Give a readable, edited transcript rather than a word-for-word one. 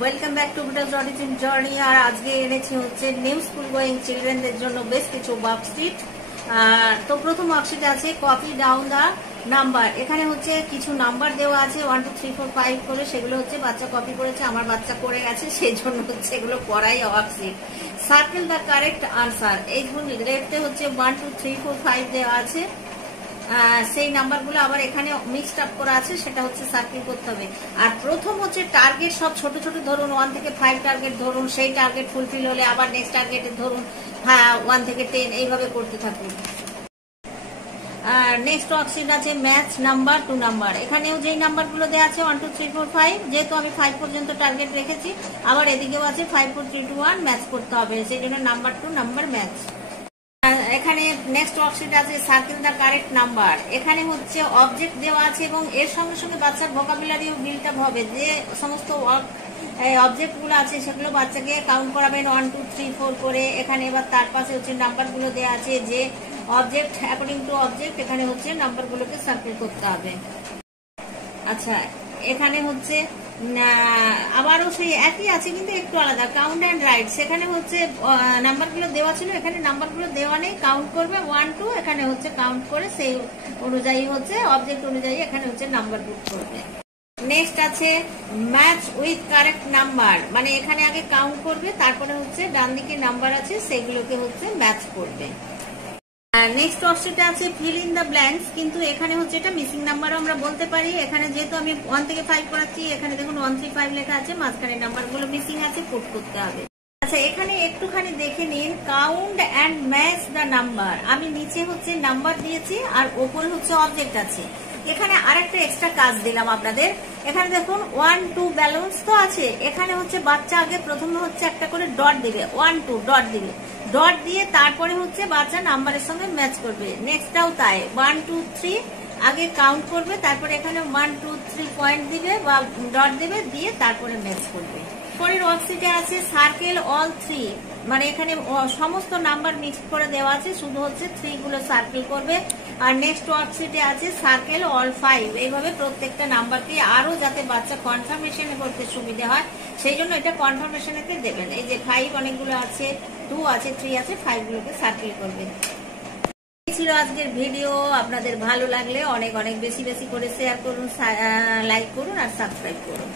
Welcome back to Beatles origin journey. আর আজকে এনেছি হচ্ছে নিউ স্কুল গোয়িং চিলড্রেনদের জন্য বেশ কিছু ওয়ার্কশিট। তো প্রথম ওয়ার্কশিট আছে কপি ডাউন দা নাম্বার। এখানে হচ্ছে কিছু নাম্বার দেওয়া আছে 1 2 3 4 5 করে, সেগুলো হচ্ছে বাচ্চা কপি করেছে, আমার বাচ্চা করে গেছে, সেই জন্য হচ্ছে এগুলো করাই worksheet. Circle the correct answer, এই রেটে হচ্ছে 1 2 3 4 5 দেওয়া আছে, সেই নাম্বারগুলো আবার এখানে মিক্সড আপ করা আছে, সেটা হচ্ছে সার্কেল করতে হবে। আর প্রথম হচ্ছে টার্গেট সব ছোট ছোট ধরুন 1 থেকে 5 টার্গেট ধরুন, সেই টার্গেট ফুলফিল হলে আবার নেক্সট টার্গেটে ধরুন 1 থেকে 10 এইভাবে করতে থাকুন। নেক্সট ওয়ার্কশিট আছে ম্যাথ নাম্বার 2 নাম্বার। এখানেও যেই নাম্বারগুলো দেওয়া আছে 1 2 3 4 5, যেহেতু আমি 5 পর্যন্ত টার্গেট রেখেছি, আবার এদিকেও আছে 5 4 3 2 1 ম্যাথ করতে হবে, সেই জন্য নাম্বার 2 নাম্বার ম্যাথ। এখানে নেক্সট ওয়ার্কশিট আছে সার্কেল দ্য কারেক্ট নাম্বার। এখানে হচ্ছে অবজেক্ট দেওয়া আছে এবং এর সঙ্গে সঙ্গে বাচ্চার ভোকাবুলারিও বিল্ড আপ হবে। যে সমস্ত অবজেক্টগুলো আছে সেগুলো বাচ্চাকে কাউন্ট করাবেন 1 2 3 4 করে। এখানে এবার তার পাশে হচ্ছে নাম্বারগুলো দেওয়া আছে, যে অবজেক্ট অ্যাকর্ডিং টু অবজেক্ট এখানে হচ্ছে নাম্বারগুলোকে সার্কেল করতে হবে। আচ্ছা, এখানে হচ্ছে আবারও সেই একই আছে কিন্তু একটু আলাদা, কাউন্ট অ্যান্ড রাইট। সেখানে হচ্ছে নাম্বারগুলো দেওয়া ছিল, এখানে নাম্বারগুলো দেওয়া নেই, কাউন্ট করবে 1 2, এখানে হচ্ছে কাউন্ট করে সেই অনুযায়ী হচ্ছে অবজেক্ট অনুযায়ী এখানে হচ্ছে নাম্বার বুক করবে। নেক্সট আছে ম্যাচ উইথ কারেক্ট নাম্বার, মানে এখানে আগে কাউন্ট করবে, তারপরে হচ্ছে ডান দিকে নাম্বার আছে সেগুলোকে হচ্ছে ম্যাচ করবে। নেক্সট ওয়ার্কশিটে আছে ফিল ইন দ্য ব্ল্যাঙ্কস, কিন্তু এখানে হচ্ছে এটা মিসিং নাম্বার আমরা বলতে পারি। এখানে যেহেতু আমি 1 থেকে 5 করাচ্ছি, এখানে দেখুন 1 3 5 লেখা আছে, মাঝখানে নাম্বারগুলো মিসিং আছে, পুট করতে হবে। আচ্ছা, এখানে একটুখানি দেখে নিন count and match the number. আমি নিচে হচ্ছে নাম্বার দিয়েছি আর ওপরে হচ্ছে অবজেক্ট আছে। এখানে আরেকটা এক্সট্রা কাজ দিলাম আপনাদের। এখানে দেখুন 1 2 ব্যালেন্স তো আছে, এখানে হচ্ছে বাচ্চা আগে প্রথমে হচ্ছে একটা করে ডট দিবে, 1 2 ডট দিবে, ডট দিয়ে তারপরে হচ্ছে বাচ্চা নাম্বারের সঙ্গে ম্যাচ করবে। নেক্সটটাও তাই 1 2 3 আগে কাউন্ট করবে, তারপরে এখানে 1 2 3 পয়েন্ট দিবে বা ডট দিবে, দিয়ে তারপরে ম্যাচ করবে। পরের ওয়ার্কশিটে আছে সার্কেল অল 3, মানে এখানে সমস্ত নাম্বার মিক্স করে দেওয়া আছে, শুধু হচ্ছে 3 গুলো সার্কেল করবে। আর নেক্সট ওয়ার্কশিটে আছে সার্কেল অল 5, এইভাবে প্রত্যেকটা নাম্বারকে আরো যাতে বাচ্চা কনফার্মেশন করতে সুবিধা হয় সেই জন্য এটা কনফার্মেশনেতে দেবেন। এই যে 5 অনেকগুলো আছে, 2 আছে, 3 আছে, 5 গুলোকে সার্কেল করবেন। এই ছিল আজকের ভিডিও। আপনাদের ভালো লাগলে অনেক অনেক বেশি বেশি করে শেয়ার করুন, লাইক করুন আর সাবস্ক্রাইব করুন।